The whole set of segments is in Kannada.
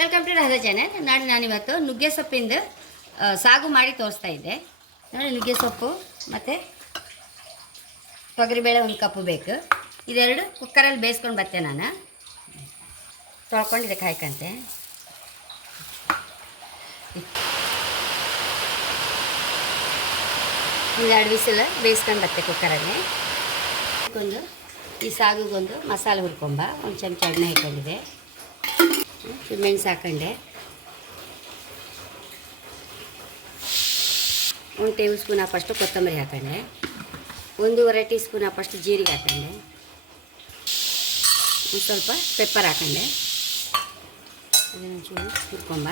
Welcome to Radha channel. ನಾನಿವತ್ತು ನುಗ್ಗೆ ಸೊಪ್ಪಿಂದ ಸಾಗು ಮಾಡಿ ತೋರಿಸ್ತಾ ಇದ್ದೆ. ನೋಡಿ, ನುಗ್ಗೆ ಸೊಪ್ಪು ಮತ್ತು ತೊಗರಿಬೇಳೆ ಒಂದು ಕಪ್ಪು ಬೇಕು. ಇದೆರಡು ಕುಕ್ಕರಲ್ಲಿ ಬೇಯಿಸ್ಕೊಂಡು ಬರ್ತೆ. ನಾನು ತೊಳ್ಕೊಂಡು ಇದಕ್ಕೆ ಹಾಕಂತೆ. ಒಂದೆರಡು ವಿಸಿಲ್ ಬೇಯಿಸ್ಕೊಂಡು ಬರ್ತೆ ಕುಕ್ಕರಲ್ಲಿ. ಈ ಸಾಗುಗೊಂದು ಮಸಾಲೆ ಹುರ್ಕೊಂಬ. ಒಂದು ಚಮಚ ಎಣ್ಣೆ ಹಾಕೊಂಡಿದೆ, ಮೆಣಸು ಹಾಕೊಂಡೆ, 1 ಟೇಬಲ್ ಸ್ಪೂನ್ ಹಾಕಷ್ಟು ಕೊತ್ತಂಬರಿ ಹಾಕೊಂಡೆ, 1.5 ಟೀ ಸ್ಪೂನ್ ಹಾಕಷ್ಟು ಜೀರಿಗೆ ಹಾಕೊಂಡೆ, ಒಂದು ಸ್ವಲ್ಪ ಪೆಪ್ಪರ್ ಹಾಕೊಂಡೆ. ಅದನ್ನು ಹುರ್ಕೊಂಬ.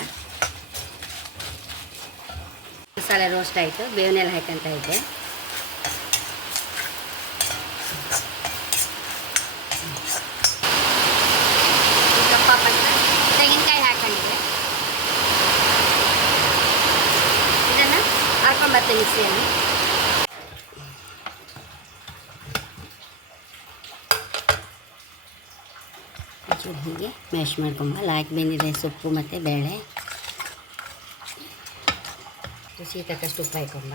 ಮಸಾಲೆ ರೋಸ್ಟ್ ಆಯಿತು. ಬೇವನೆಲ್ಲ ಹಾಕಂತ ಇದ್ದೆ. ತೆಂಗಿನಕಾಯಿ ಹಾಕೊಂಡಿದ್ದೆ. ಇದನ್ನು ಹಾಕೊಂಬರ್ತೆ ಮಿಕ್ಸಿಯಲ್ಲಿ. ಒಂಚೂರು ಹೀಗೆ ಮ್ಯಾಶ್ ಮಾಡ್ಕೊಂಬ. ಲಾಯ್ಕ್ ಬೆಂದಿದೆ ಸೊಪ್ಪು ಮತ್ತು ಬೇಳೆ. ರುಚಿ ತಕ್ಕಷ್ಟು ಉಪ್ಪು ಹಾಕೊಂಬ.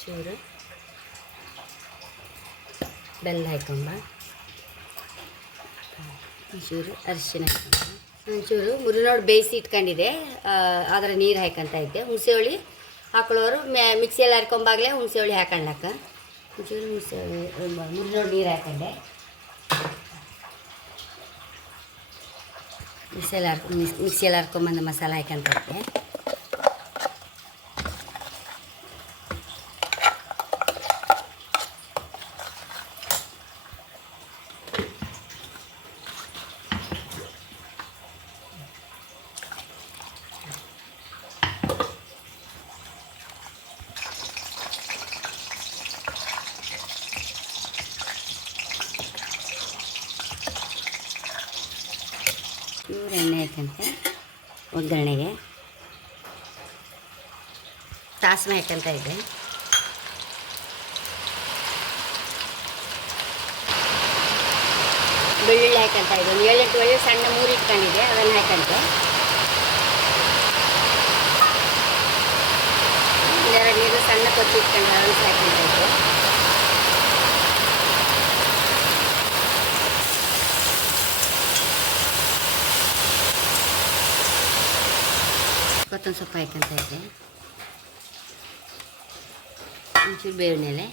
ಚೂರು ಬೆಲ್ಲ ಹಾಕೊಂಬ. ಒಂಚೂರು ಅರಿಶಿನ ಹಾಕೊಂಬ. ಒಂಚೂರು ಮುರಿನೋಡು ಬೇಯಿಸಿ ಇಟ್ಕೊಂಡಿದ್ದೆ, ಅದರ ನೀರು ಹಾಕಂತ ಇದ್ದೆ. ಹುಣಸೆ ಹುಳಿ ಹಾಕೊಳ್ಳೋರು ಮಿಕ್ಸಿಯಲ್ಲಿ ಹರ್ಕೊಂಬಾಗಲೇ ಹುಣಸೆ ಹುಳಿ ಹಾಕೊಳ್ಳಾಕ. ಒಂಚೂರು ಹುಣಸೆ ಹುಳಿ ಮುರಿನೋಡು ನೀರು ಹಾಕೊಂಡೆ. ಮಿಕ್ಸಿಯಲ್ಲಿ ಹರ್ಕೊಂಬಂದು ಮಸಾಲೆ ಹಾಕಂತ ಇದ್ದೆ. ಚೂರು ಎಣ್ಣೆ ಹಾಕಂತೆ ಒಗ್ಗರಣೆಗೆ. ಸಾಸಿವೆ ಹಾಕಂತ ಇದೆ. ಬೆಳ್ಳುಳ್ಳಿ ಹಾಕಂತ ಇದೆ. ಒಂದು 7-8 ಒಳ್ಳೆ ಸಣ್ಣ 3 ಇಟ್ಕೊಂಡಿದೆ, ಅದನ್ನು ಹಾಕಂತೆ. 2 ನೀರು ಸಣ್ಣ ಕೊಚ್ಚಿ ಇಟ್ಕೊಂಡು ಅದನ್ನು ಹಾಕಂತ ಇದೆ. ಕೊತ್ತಂಬರಿ ಸೊಪ್ಪು ಹಾಕಂತ ಇದೆ. ಒಂಚೂರು ಬೇವಿನ ಎಲೆ,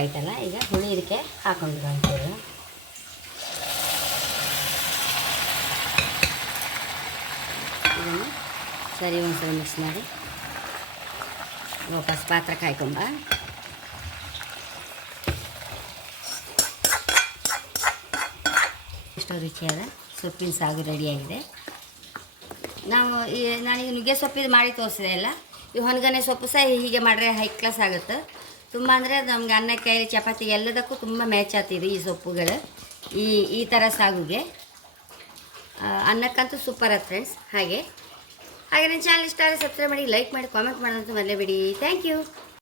ಆಯ್ತಲ್ಲ. ಈಗ ಹುಳಿ ಇದಕ್ಕೆ ಹಾಕೊಂಡು ಒಂಚೂರು ಇದನ್ನು ಸರಿ ಒಂದ್ಸಲ ಮಿಕ್ಸ್ ಮಾಡಿ ವಾಪಸ್ ಪಾತ್ರಕ್ಕೆ ಹಾಕೊಂಬ. ಎಷ್ಟೋ ರುಚಿಯಾದ ಸೊಪ್ಪಿನ ಸಾಗು ರೆಡಿಯಾಗಿದೆ. ನಾನೀಗ ನುಗ್ಗೆ ಸೊಪ್ಪಿದು ಮಾಡಿ ತೋರಿಸಿದೆ ಅಲ್ಲ. ಈ ಹೊನಗನೆ ಸೊಪ್ಪು ಸಹ ಹೀಗೆ ಮಾಡಿದ್ರೆ ಹೈ ಕ್ಲಾಸ್ ಆಗುತ್ತೆ. ತುಂಬ ಅಂದರೆ ನಮ್ಗೆ ಅನ್ನಕ್ಕೆ, ಚಪಾತಿ ಎಲ್ಲದಕ್ಕೂ ತುಂಬ ಮ್ಯಾಚ್ ಆಗ್ತಿದೆ ಈ ಸೊಪ್ಪುಗಳು. ಈ ಥರ ಸಾಗುಗೆ ಅನ್ನಕ್ಕಂತೂ ಸೂಪರ್ ಆಯ್ತು ಫ್ರೆಂಡ್ಸ್. ಹಾಗೆ ನನ್ನ ಚಾನಲ್ ಇಷ್ಟ ಆದರೆ ಸಬ್ಸ್ಕ್ರೈಬ್ ಮಾಡಿ, ಲೈಕ್ ಮಾಡಿ, ಕಾಮೆಂಟ್ ಮಾಡೋದಂತೂ ಮರೆಯಬೇಡಿ. Thank you.